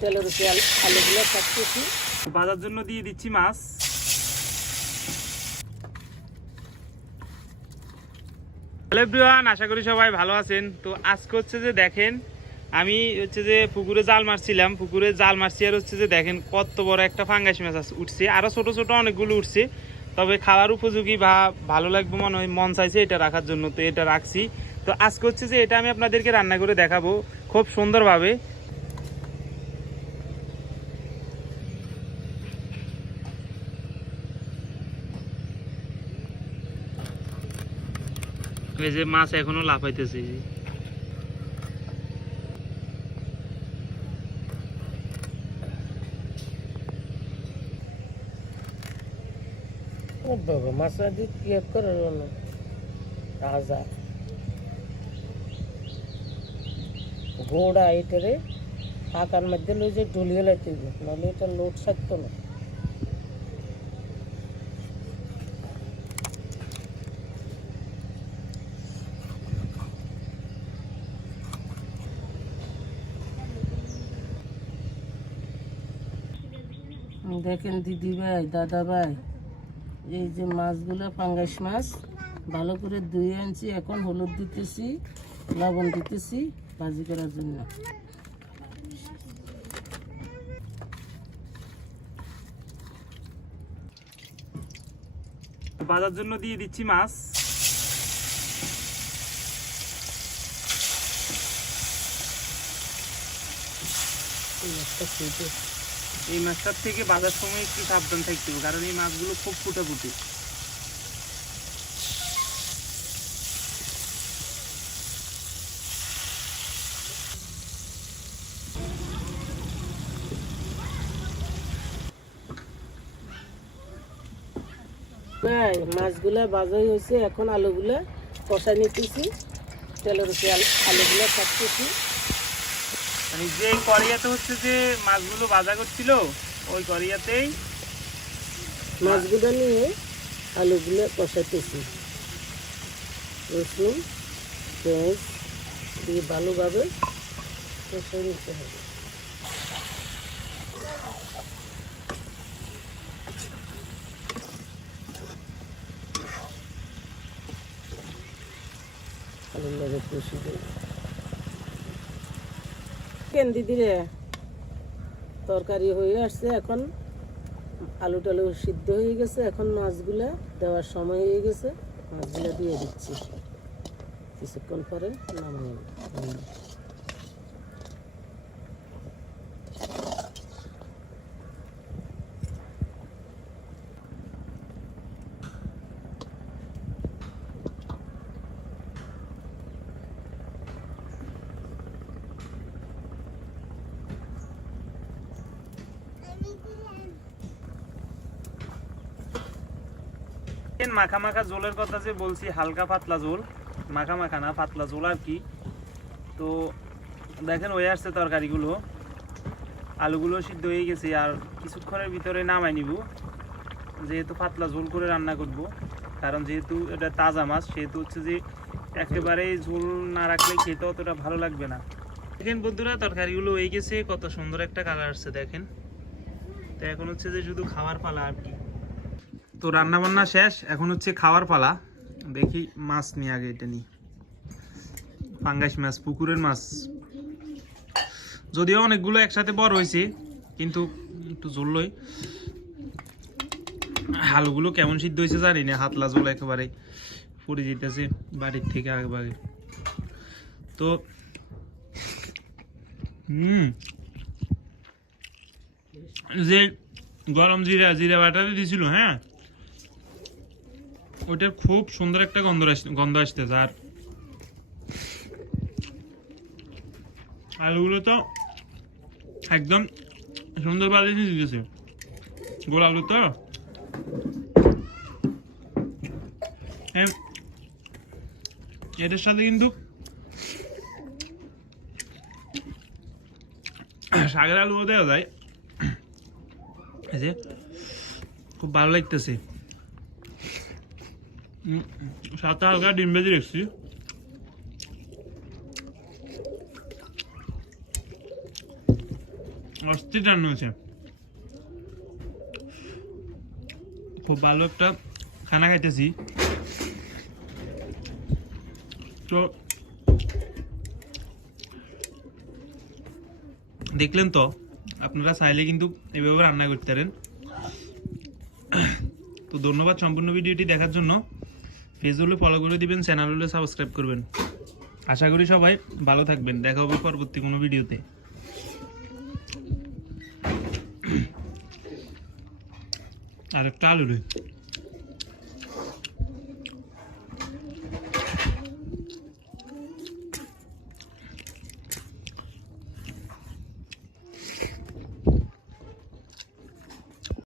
তেলের উপরে আলুগুলো কাটতেছি। ভাজার জন্য দিয়ে দিচ্ছি মাছ। হ্যালো এভরিওয়ান, আশা করি সবাই ভালো আছেন। তো আজকে হচ্ছে যে দেখেন, আমি হচ্ছে যে পুকুরে জাল মারছিলাম, পুকুরে জাল মারছি আর হচ্ছে যে দেখেন কত বড় একটা ফাঙ্গাস মাছ উঠছে, আরো ছোট ছোট অনেকগুলো উঠছে। তবে খাওয়ার উপযোগী বা ভালো লাগবে মনে হয়, মন চাইছে এটা রাখার জন্য, তো এটা রাখছি। তো আজকে হচ্ছে যে এটা আমি আপনাদেরকে রান্না করে দেখাবো খুব সুন্দরভাবে। এই যে মাছ এখনো লাফাইতেছে। বাবা মাছ দিয়ে কি করার জন্য রাজা গোড়া এটারে পাকার মধ্যে লই যে ঢুলিয়ে লাইতে, নাহলে এটা লোড থাকতো না। দেখেন দিদি ভাই, দাদা ভাই, এই যে মাছগুলো ফাঙ্গাস মাছ ভালো করে ধুয়ে আনছি। এখন হলুদ দিতেছি, লবণ দিতেছি ভাজি করার জন্য। ভাজার জন্য দিয়ে দিচ্ছি মাছ। এই মাছটার থেকে বাজার সময় একটু সাবধান থাকতে হবে, কারণ এই মাছগুলো খুব ফুটাফুটি। ভাই মাছগুলা ভাজাই হয়েছে, এখন আলুগুলা কষা নিতেছি। তেলের উপরে আলুগুলা কাটতেছি। মানে যে কড়াইয়াতে হচ্ছে যে মাছগুলো ভাজা করছিল, ওই কড়াইয়াতেই মাছগুলো নিয়ে আলুগুলো কষাতেছি। রসুন পেঁয়াজ দিয়ে ভালোভাবে কষাই নিতে হবে। কেন দিদি রে, তরকারি হয়ে আসছে, এখন আলু টালু সিদ্ধ হয়ে গেছে, এখন মাছগুলা দেওয়ার সময় হয়ে গেছে। মাছগুলা দিয়ে দিচ্ছি, কিছুক্ষণ পরে নামিয়ে নেব। মাখা মাখা ঝোলের কথা যে বলছি, হালকা পাতলা ঝোল, মাখা মাখা না, পাতলা ঝোল আর কি। তো দেখেন হয়ে আসছে তরকারিগুলো, আলুগুলো সিদ্ধ হয়ে গেছে, আর কিছুক্ষণের ভিতরে নামাই নিব। যেহেতু পাতলা ঝোল করে রান্না করব, কারণ যেহেতু এটা তাজা মাছ, সেহেতু হচ্ছে যে একেবারে ঝোল না রাখলে খেতে অতটা ভালো লাগবে না। দেখেন বন্ধুরা, তরকারিগুলো হয়ে গেছে, কত সুন্দর একটা কালার আসছে দেখেন। তো এখন হচ্ছে যে শুধু খাওয়ার পালা আর কি। তো রান্না বান্না শেষ, এখন হচ্ছে খাওয়ার পালা। দেখি মাছ নিয়ে আগে এটা নিই। পাঙ্গাস মাছ, পুকুরের মাছ, যদিও অনেকগুলো একসাথে বড় হয়েছে, কিন্তু একটু ঝোলই। আলুগুলো কেমন সিদ্ধ হয়েছে জানি না, হাতলা ঝোল একেবারে পড়ে যেতেছে বাড়ির থেকে আগে ভাগে। তো যে গরম জিরা বাটাতে দিছিল, হ্যাঁ, ওইটার খুব সুন্দর একটা গন্ধ আসতেছে। আর আলুগুলো তো একদম সুন্দর বাজে দিতেছে, গোল আলু তো। এটার সাথে কিন্তু শাকের আলুও দেওয়া যায়, খুব ভালো লাগতেছে। সাথে হালকা ডিম ভেজে রেখেছি। অস্থির রান্না হয়েছে, খুব ভালো একটা খানা খাইতেছি। তো দেখলেন তো, আপনারা চাইলে কিন্তু এভাবে রান্না করতে পারেন। তো ধন্যবাদ সম্পূর্ণ ভিডিওটি দেখার জন্য। ফেসবুকে ফলো করে দিবেন, চ্যানেল হলে সাবস্ক্রাইব করবেন। আশা করি সবাই ভালো থাকবেন, দেখা হবে পরবর্তী কোনো ভিডিওতে। আর একটা আলু রে।